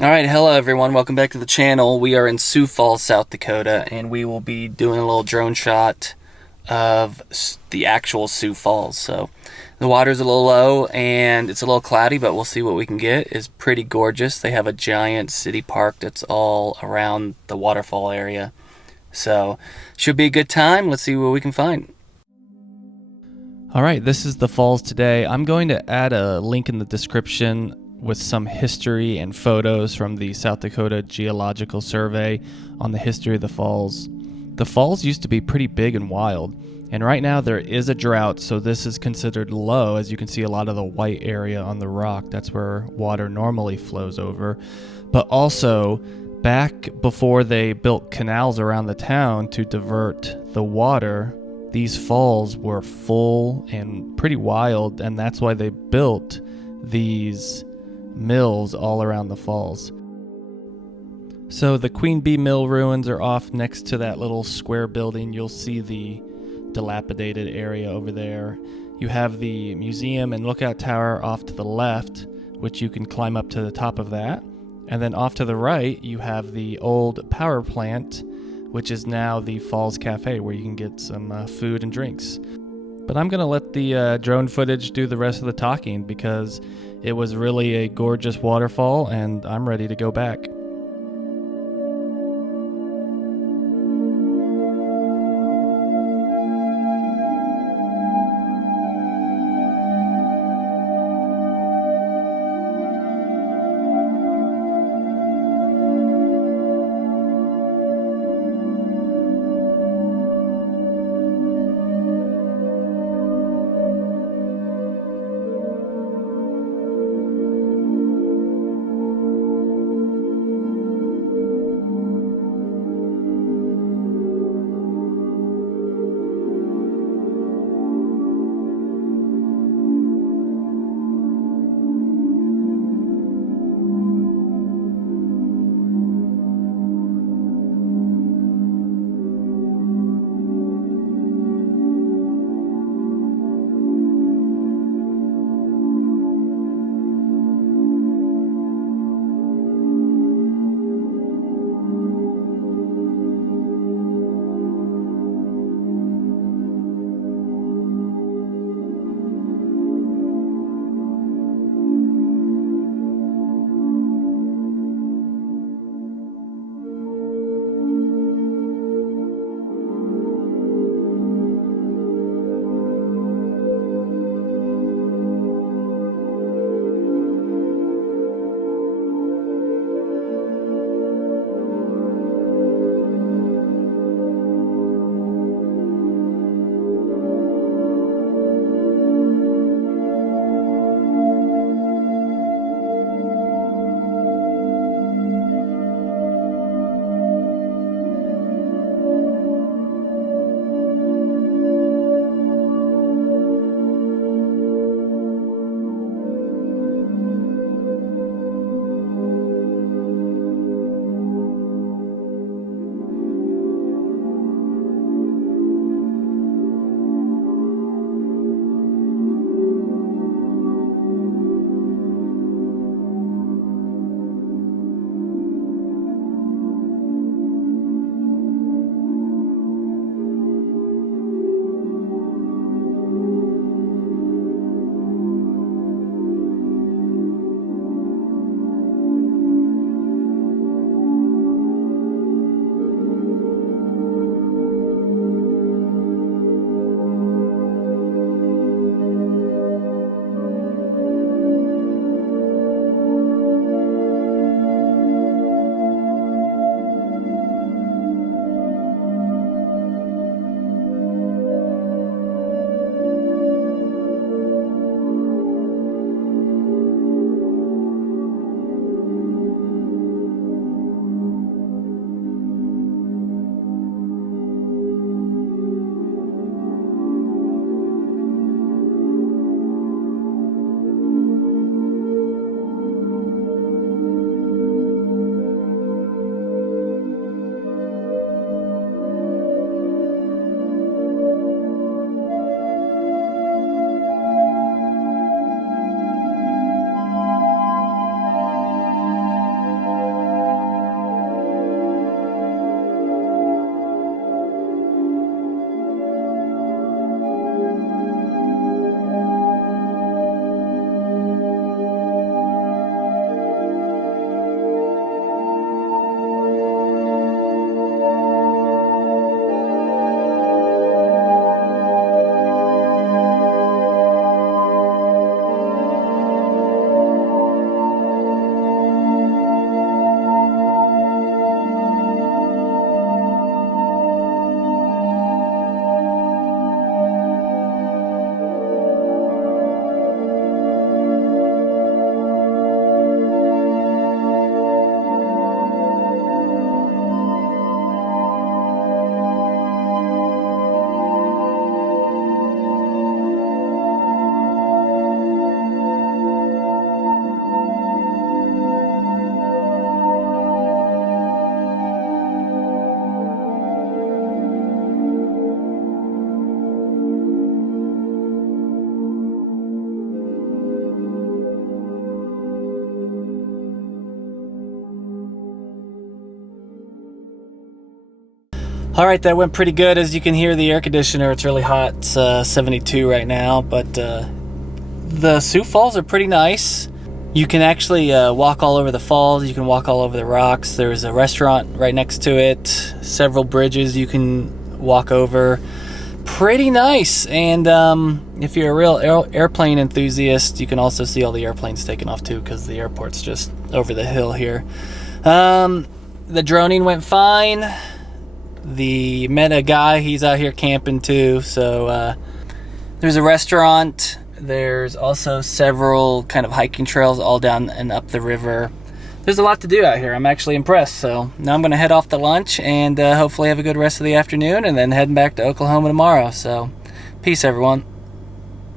Alright, hello everyone, welcome back to the channel. We are in Sioux Falls, South Dakota, and we will be doing a little drone shot of the actual Sioux Falls. So, the water's a little low and it's a little cloudy, but we'll see what we can get. It's pretty gorgeous. They have a giant city park that's all around the waterfall area. So, should be a good time. Let's see what we can find. Alright, this is the falls today. I'm going to add a link in the description with some history and photos from the South Dakota Geological Survey on the history of the falls. The falls used to be pretty big and wild, and right now there is a drought, so this is considered low. As you can see, a lot of the white area on the rock, that's where water normally flows over. But also, back before they built canals around the town to divert the water, these falls were full and pretty wild, and that's why they built these mills all around the falls. So the Queen Bee Mill ruins are off next to that little square building. You'll see the dilapidated area over there. You have the museum and lookout tower off to the left, which you can climb up to the top of that. And then off to the right, you have the old power plant, which is now the Falls Cafe, where you can get some food and drinks. But I'm going to let the drone footage do the rest of the talking because it was really a gorgeous waterfall and I'm ready to go back. All right, that went pretty good. As you can hear the air conditioner, it's really hot. It's 72 right now, but the Sioux Falls are pretty nice. You can actually walk all over the falls. You can walk all over the rocks. There's a restaurant right next to it. Several bridges you can walk over. Pretty nice. And if you're a real airplane enthusiast, you can also see all the airplanes taking off too, because the airport's just over the hill here. The droning went fine. Met a guy, he's out here camping too. So there's a restaurant. There's also several kind of hiking trails all down and up the river. There's a lot to do out here. I'm actually impressed. So now I'm going to head off to lunch and hopefully have a good rest of the afternoon, and then heading back to Oklahoma tomorrow. So peace, everyone.